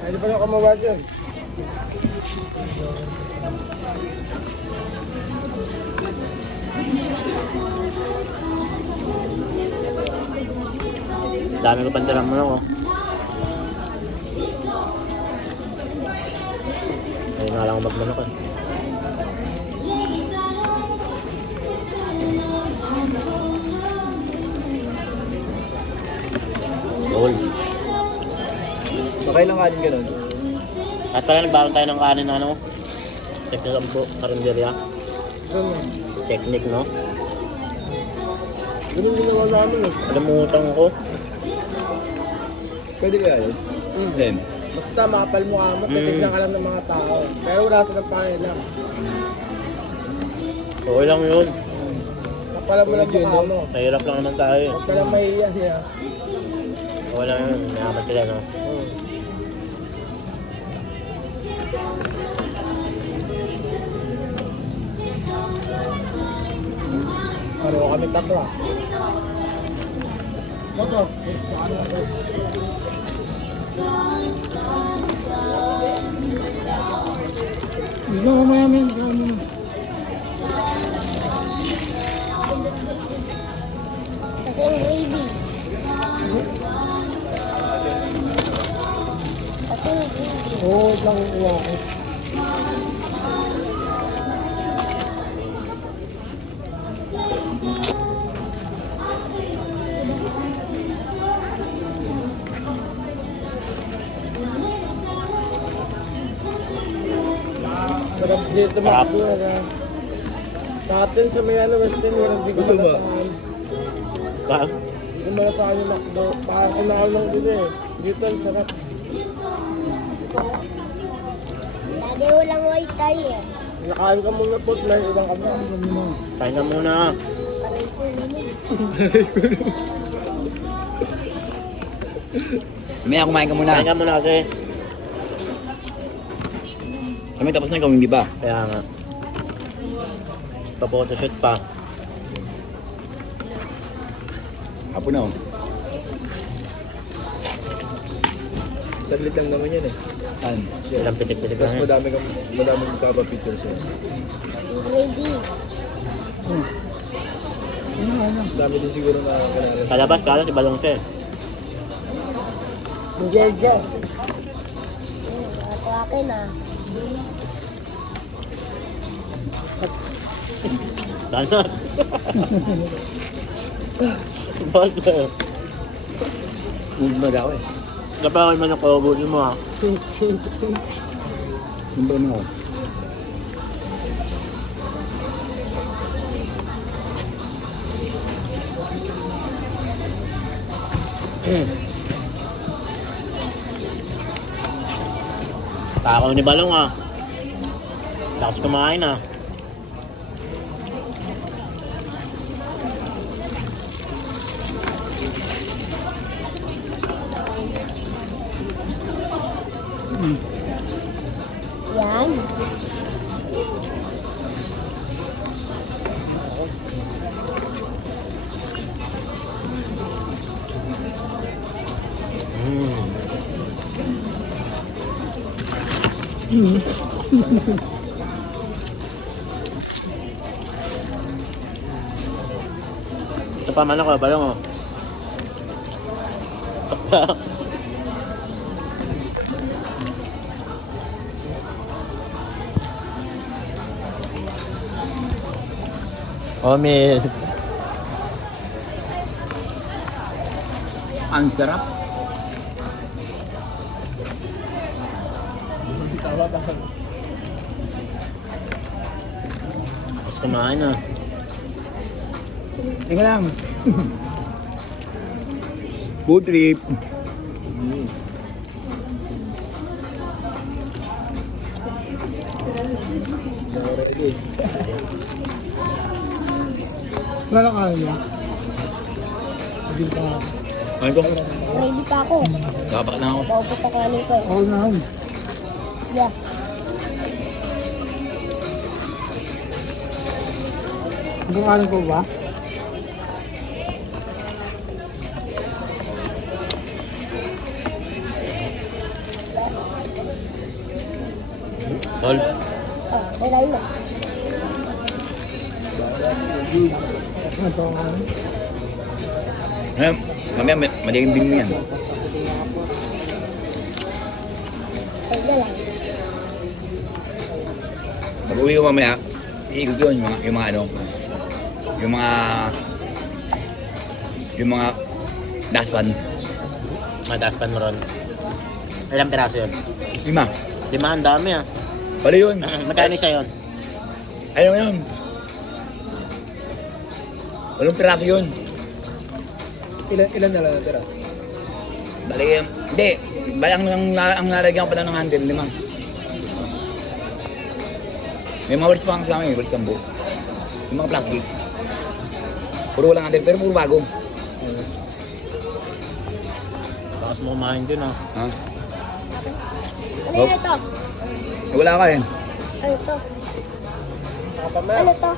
Hindi pa lang kamawag yun. Dami ko pantirang mo ako. Ayun nga lang ako magmanok eh. Goal. Okay lang kanin ganun. At pala nagbago tayo ng kanin na ano. Technical po, karinderya. Ganun. Technique, no? Ganun ginawa namin eh. Alam mo utang ko. Pwede kaya yun? Then? Basta makapal mo ka mo, titignan ka lang ng mga tao. Pero wala silang pakialam. Okay lang yun. Kapalan mo lang mukha mo. Mahirap lang naman tayo eh. Huwag ka lang mahiya siya. Okay lang yun. Mayaman sila, no? Ano kami tatlo. Moto. Gusto mo mayamin kami. Kasi gravy. Kasi gravy. Oo, lang uwa ko. Sarap dito Sarap. makakura. Sa atin sa may ano, West End, hindi ko malasahan. Ba? Hindi ko malasahan yung McDo. Parang kinakaw lang dito eh. Dito ang sarap. Lagi walang white tayo eh. Nakain ka muna po, may ibang ka pa. Kain ka muna. Aray ko naman. Mamaya kumain ka muna. Kain ka muna kasi. Kami tapos na ikaw, hindi ba? Kaya nga. Pa-photoshoot pa. Hapon na oh. Saglit lang naman yan eh. Saan? Ilang pitik-pitik Tapos lang yun. madami kang kapa-pictures eh. Gravy. Dami din siguro na kailangan. Sa labas, kala si Balong siya eh. Georgia. Ako akin ah. Sana. Bakit? Nagmag ako eh. Napakay man ang kaubusin mo ha. Siyempre mo ako. Takaw ni Balong ha. Lakas kumain ha. Yan. Ito pa man ako, Balong oh. Oh, man. Ang sarap. Tapos kumain na. Teka lang. Food trip. Yes. Ready. Wala na kaya niya. Hindi pa. Ano ko? Ready pa ako. Kapak na ako. Paupot ako kanin ko eh. Oo na. Yeah. Hanggang kanin ko ba? Tol. Oh, nilay na. Ayan, mamaya maliging din mo yan. Ay, na lang. Pag uwi ko mamaya, iikot yun, yung mga ano, yung mga daspan. Mataas pa mo ron. Ilang piraso yun? 5. 5, ang dami ah. Pala yun. Magkano isa yun? Ano yun? 8 piraso yun. Ilan na lang natira? Bali, hindi. Bali, ang nalagyan ko pala ng handle, 5. May mga walis pa kang kasama, may walis kang buo. Yung mga plastic. Puro walang handle, pero puro bago. Bakas mo kumain dun ah. Ha? Ano yun ito? Wala ka eh. Ano ito? Saka pa, Mel. Ano ito?